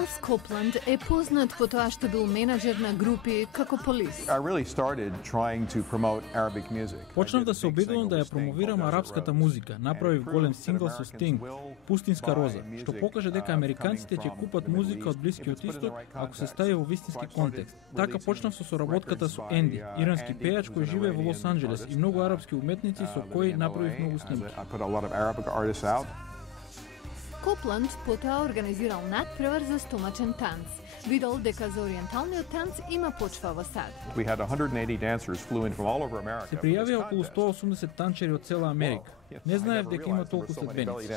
Charles Copeland е познат по тоа што бил менаџер на групи како Police. I really started trying to promote Arabic music. Почнав да се обидувам да ја промовирам арапската музика. Направив голем сингл со Sting, Пустинска роза, што покаже дека американците ќе купат музика од Блискиот исток ако се стави во вистински контекст. Така почнав со соработката со Енди, ирански пејач кој живее во Лос Анџелес, и многу арапски уметници со кои направив многу снимки. I put a lot of Arabic artists out. Копланд потоа организирал надпревар за стомачен танц. Видел дека за ориенталниот танц има почва во САД. We had 180 dancers flew in from all over America. Се пријавија околу 180 танчери од цела Америка. Не знаев дека има толку следбеници.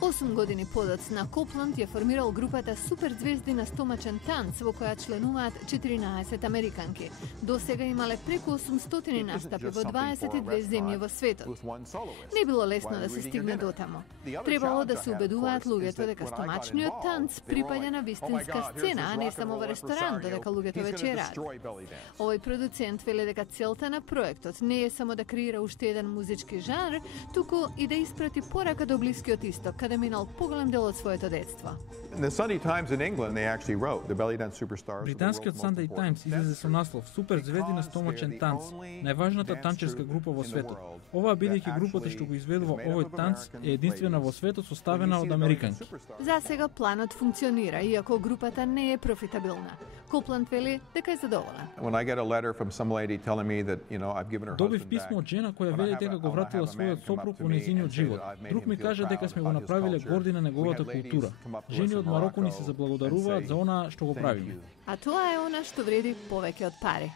8 години подоцна Копланд ја формирал групата Суперзвезди на стомачен танц, во која членуваат 14 американки. До сега имале преку 800 настапи во 22 земји во светот. Не било лесно да се стигне до тамо. Требало да се убедуваат луѓето дека стомачниот танц припаѓа на вистинска сцена, а не само во ресторан, додека луѓето вечерат. Овој продуцент вели дека целта на проектот не е само да креира уште еден музички жанр, туку и да испрати порака до Блискиот исток, каде минал поголем дел од своето детство. Британскиот Sunday Times излезе со наслов Суперзвезди на стомачен танц, најважната танчерска група во светот. Оваа бидејќи групата што го изведува овој танц е единствена во светот составена од американки. За сега планот функционира, иако групата не е профитабилна. Копланд вели дека е задоволен. Добив писмо од жена која вели дека го вратила својот сопруг во нејзиниот живот. Друг ми кажа дека сме го направиле горди на неговата култура. Жени од Мароко ни се заблагодаруваат за она што го правиме. А тоа е она што вреди повеќе од пари.